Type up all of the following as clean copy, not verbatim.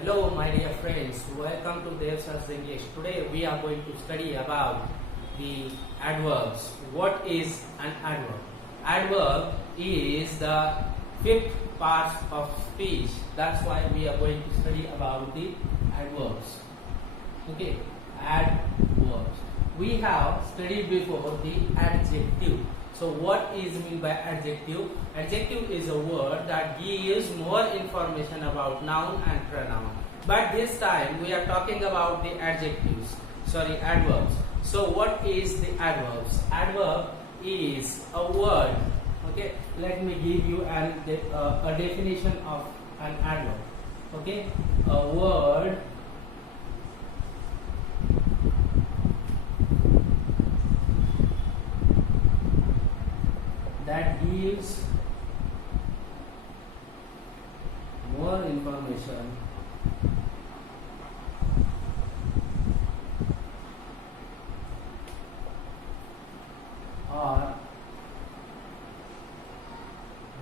Hello, my dear friends. Welcome to Dev Search English. Today we are going to study about the adverbs. What is an adverb? Adverb is the fifth part of speech. That's why we are going to study about the adverbs. Okay, adverbs. We have studied before the adjective. So what is meant by adjective? Adjective is a word that gives more information about noun and pronoun. But this time we are talking about the adverbs. So what is the adverbs? Adverb is a word. Okay, let me give you a definition of an adverb. Okay, a word that gives more information or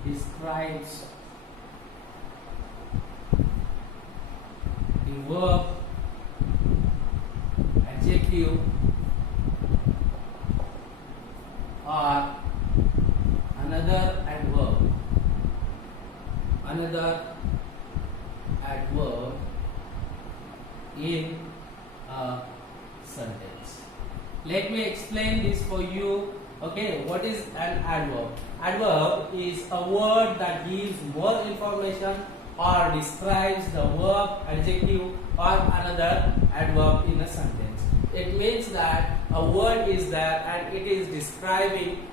describes the verb, adjective or another adverb in a sentence. Let me explain this for you. Okay, what is an adverb? Adverb is a word that gives more information or describes the verb, adjective or another adverb in a sentence. It means that a word is there and it is describing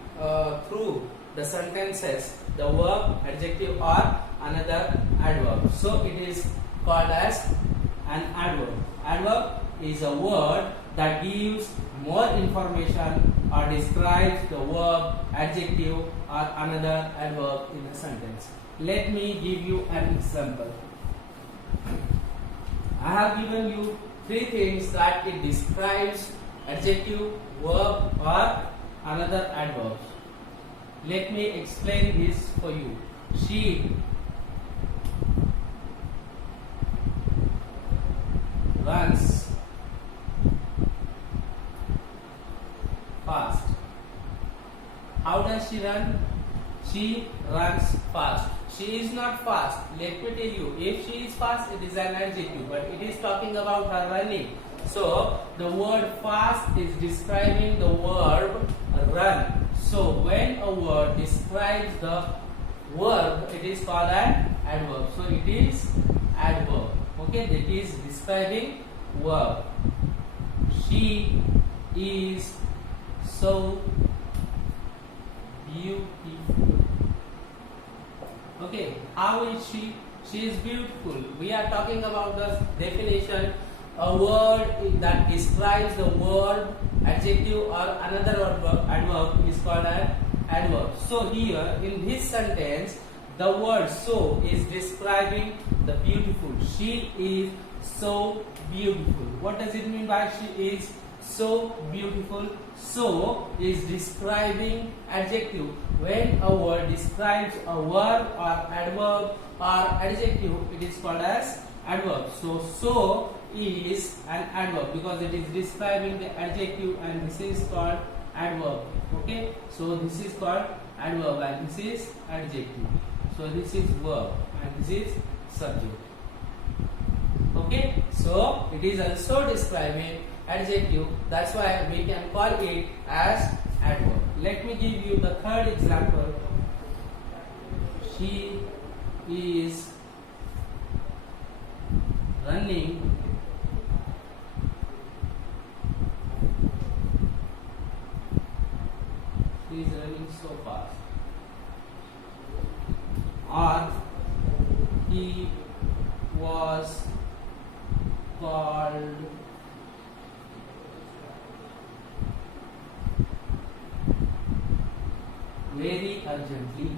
through the sentences the verb, adjective or another adverb. So it is called as an adverb. Adverb is a word that gives more information or describes the verb, adjective or another adverb in a sentence. Let me give you an example. I have given you three things that it describes: adjective, verb or another adverb. Let me explain this for you. She runs fast. How does she run? She runs fast. She is not fast. Let me tell you, if she is fast, it is an adjective, but it is talking about her running. So the word fast is describing the verb run. So when a word describes the verb, it is called an adverb. So it is adverb. Okay, that is describing verb. She is so beautiful. Okay, how is she? She is beautiful. We are talking about the definition. A word that describes the verb, adjective or another adverb is called an adverb. So here in this sentence, the word so is describing the beautiful. She is so beautiful. What does it mean by she is so beautiful? So is describing adjective. When a word describes a verb or adverb or adjective, it is called as adverb. So is an adverb because it is describing the adjective and this is called adverb. Okay, so this is called adverb and this is adjective. So this is verb and this is subject. Okay, so it is also describing adjective. That's why we can call it as adverb. Let me give you the third example. She is running so fast. Or he was called very urgently.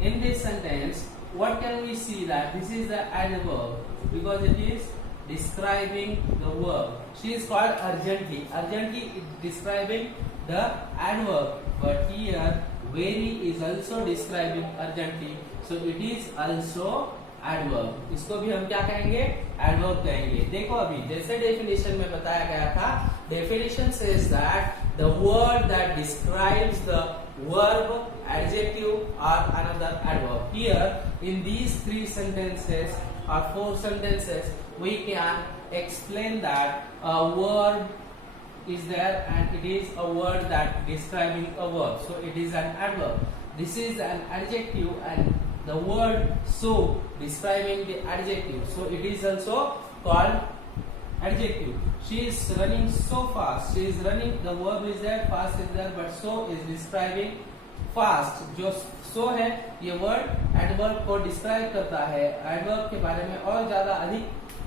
In this sentence, what can we see? That this is the adverb because it is describing the verb. She is called urgently. Urgently is describing the adverb, but here very is also describing urgently. so it is also adverb. इसको भी हम क्या कहेंगे? adverb कहेंगे. देखो अभी जैसे definition में बताया गया था, definition says that the word that describes the verb, adjective or another adverb. Here in these 3 sentences or 4 sentences we can explain that a word is there and it is a word that describing a verb, so it is an adverb. This is an adjective and the word so describing the adjective, so it is also called adjective. She is running so fast. She is running, the verb is there, fast is there, but so is describing fast. जो so है ये word adverb को describe करता है, adverb के बारे में और ज्यादा अधिक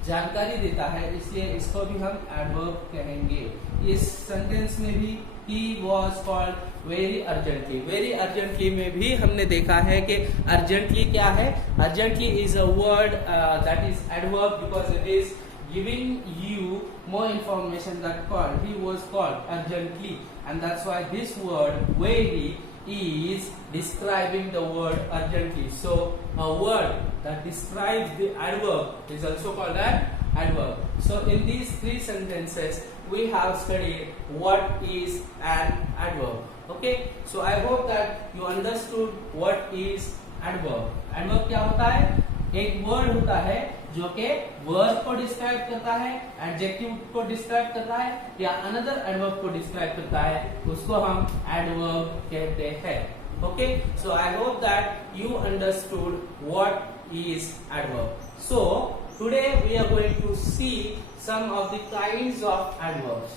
जानकारी देता है, इसलिए इसको भी हम adverb कहेंगे. इस सेंटेंस में भी he was called very urgently. Very urgently में भी हमने देखा है कि urgently क्या है? Urgently is a word that is adverb because it is giving you more information that called. He was called urgently, and that's why this word very is describing the word urgently. So a word that describes the adverb is also called an adverb. So in these 3 sentences we have studied what is an adverb. Okay, so I hope that you understood what is adverb. Adverb क्या होता है? एक word होता है जो कि verb को describe करता है, adjective को describe करता है या another adverb को describe करता है, उसको हम adverb कहते हैं. Okay, so I hope that you understood what is adverb. So today we are going to see some of the kinds of adverbs.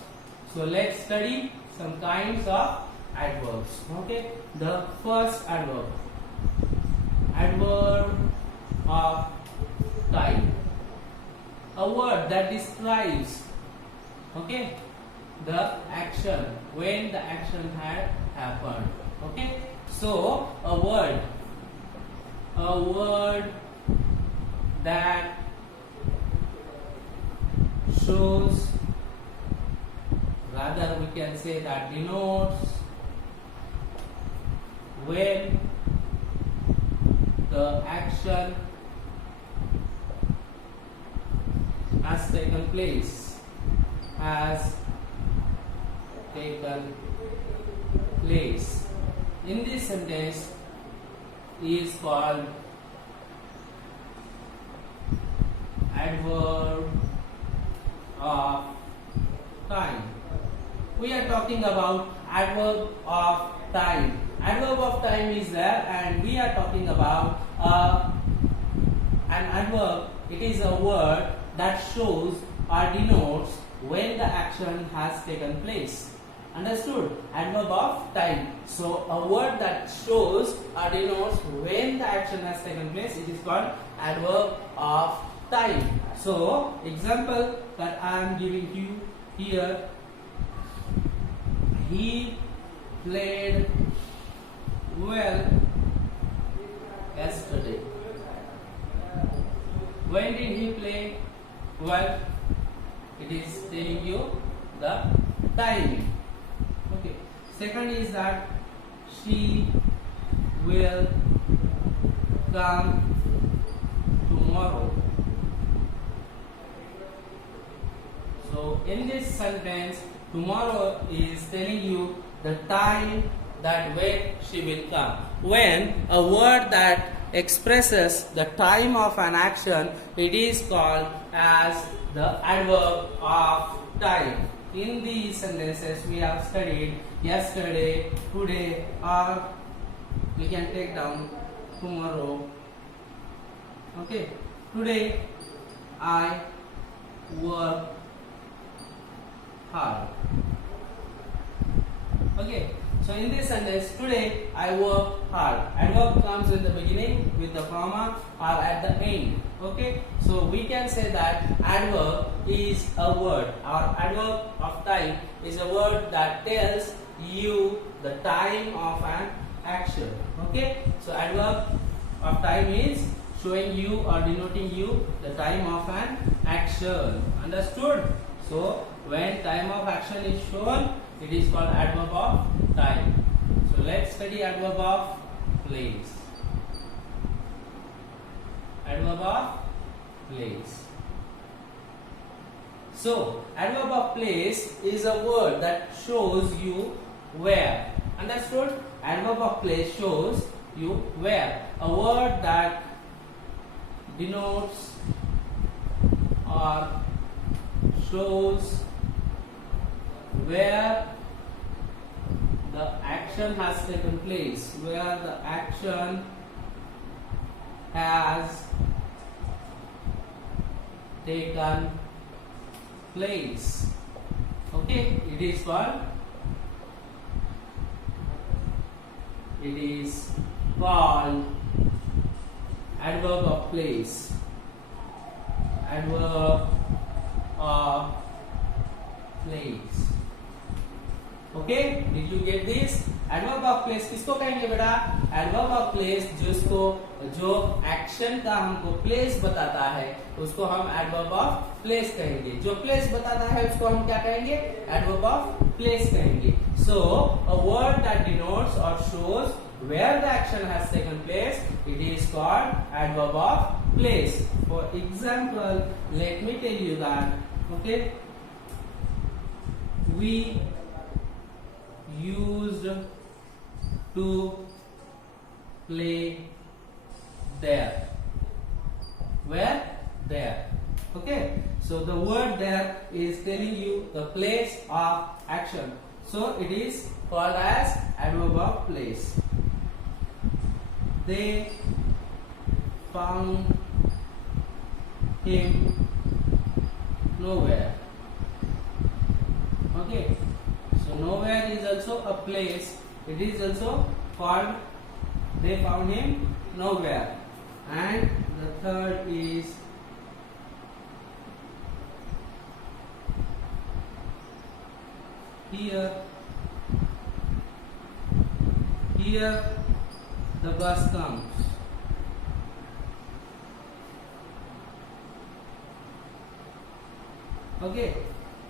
So let's study some kinds of adverbs. Okay, the first adverb, adverb of time, a word that describes, okay, the action when the action had happened. Okay, so a word that shows, rather we can say that denotes when the action has taken place, in this sentence is called adverb of time. We are talking about adverb of time. Adverb of time is there, and we are talking about an adverb. It is a word that shows or denotes when the action has taken place. Understood? Adverb of time. So a word that shows or denotes when the action has taken place, it is called adverb of time. So example that I am giving you here, he played well yesterday. When did he play well? It is telling you the timing. Okay. Second is that she will come tomorrow. So in this sentence, tomorrow is telling you the time that when she will come. When a word that expresses the time of an action, it is called as the adverb of time. In these sentences we have studied yesterday, today, or we can take down tomorrow. Okay, today I work hard. Okay, so in this sentence, today I work hard. Adverb comes in the beginning with the comma or at the end. Okay, so we can say that adverb is a word, or adverb of time is a word that tells you the time of an action. Okay, so adverb of time is showing you or denoting you the time of an action. Understood? So when time of action is shown, it is called adverb of time. So let's study adverb of place. adverb of place. So adverb of place is a word that shows you where. Understood? Adverb of place shows you where. A word that denotes or shows where the action has taken place, where the action has taken place. Okay, it is called adverb of place. Adverb of place. Okay, did you get this? Adverb of place किसको कहेंगे बेटा? Adverb of place जो action का हमको place बताता है उसको हम adverb of place कहेंगे. जो प्लेस बताता है उसको हम क्या कहेंगे? Adverb of place कहेंगे. So a word that denotes or shows where the action has taken place, it is called adverb of place. For example, let me tell you that, okay, we used to play there. Where? There. Okay, so the word there is telling you the place of action, so it is called as adverb of place. They found him nowhere. Okay, so nowhere is also a place. It is also called they found him nowhere. And the third is here the bus comes. Okay,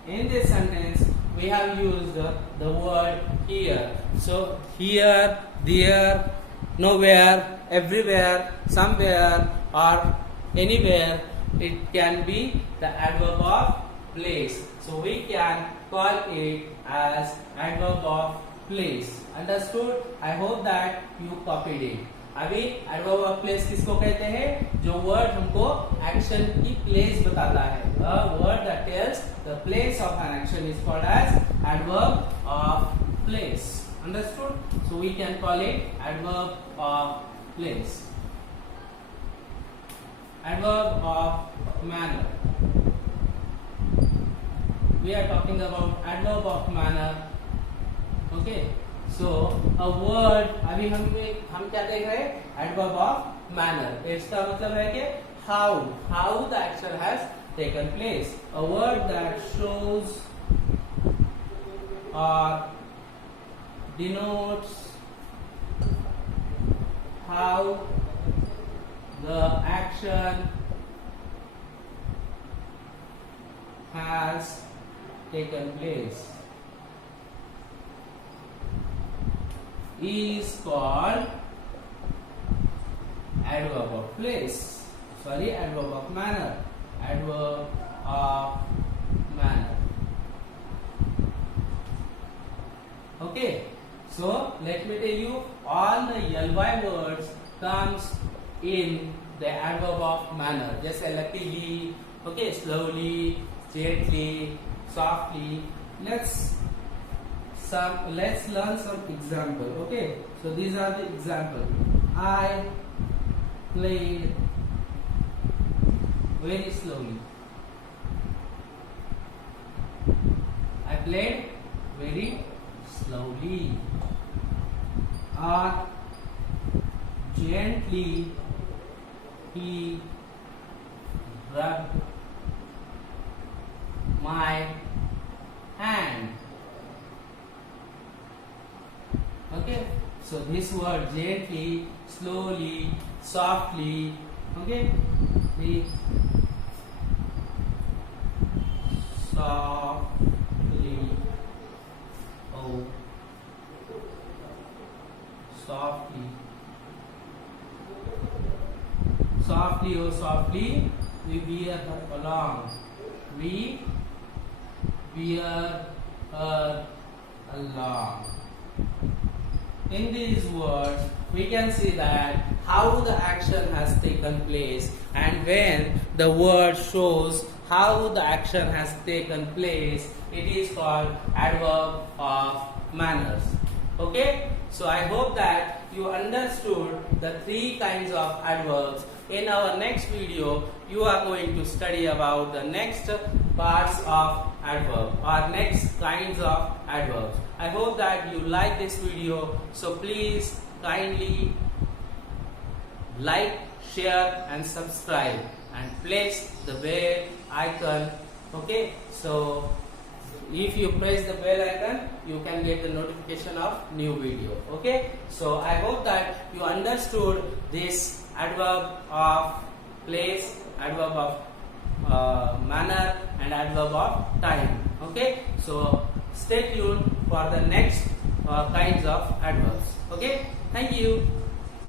in this sentence we have used the word here. So here, there, nowhere, everywhere, somewhere or anywhere, it can be the adverb of place. So we can call it as adverb of place. Understood? I hope that you copied it. अभी adverb of place किसको कहते हैं? जो word हमको action की place बताता है. A word that tells the place of an action is called as adverb of place. Understood? So we can call it adverb of place. Adverb of manner. We are talking about adverb of manner. Okay, so a word अभी हम क्या देख रहे हैं? Adverb of manner. इसका मतलब है कि how the action has taken place. A word that shows or denotes how the action has taken place is called adverb of place. Sorry, adverb of manner. Adverb of manner. Okay, so let me tell you, all the ly words comes in the adverb of manner. Just luckily, okay, slowly, gently, softly. Let's learn some example. Okay, so these are the example. I played very slowly. I played very slowly. Or gently he rubbed my hand. Okay, so this word gently, slowly, softly. Okay, the softly, oh, softly, softly, oh softly, we bear her along. We bear her along. In these words, we can see that how the action has taken place, and when the word shows how the action has taken place, it is called adverb of manners. Okay, so I hope that you understood the three kinds of adverbs. In our next video, you are going to study about the next parts of adverb or next kinds of adverbs. I hope that you like this video, so please kindly like, share and subscribe and press the bell icon. Okay, so if you press the bell icon, you can get the notification of new video. Okay, so I hope that you understood this adverb of place, adverb of manner and adverb of time. Okay, so stay tuned for the next kinds of adverbs. Okay, thank you.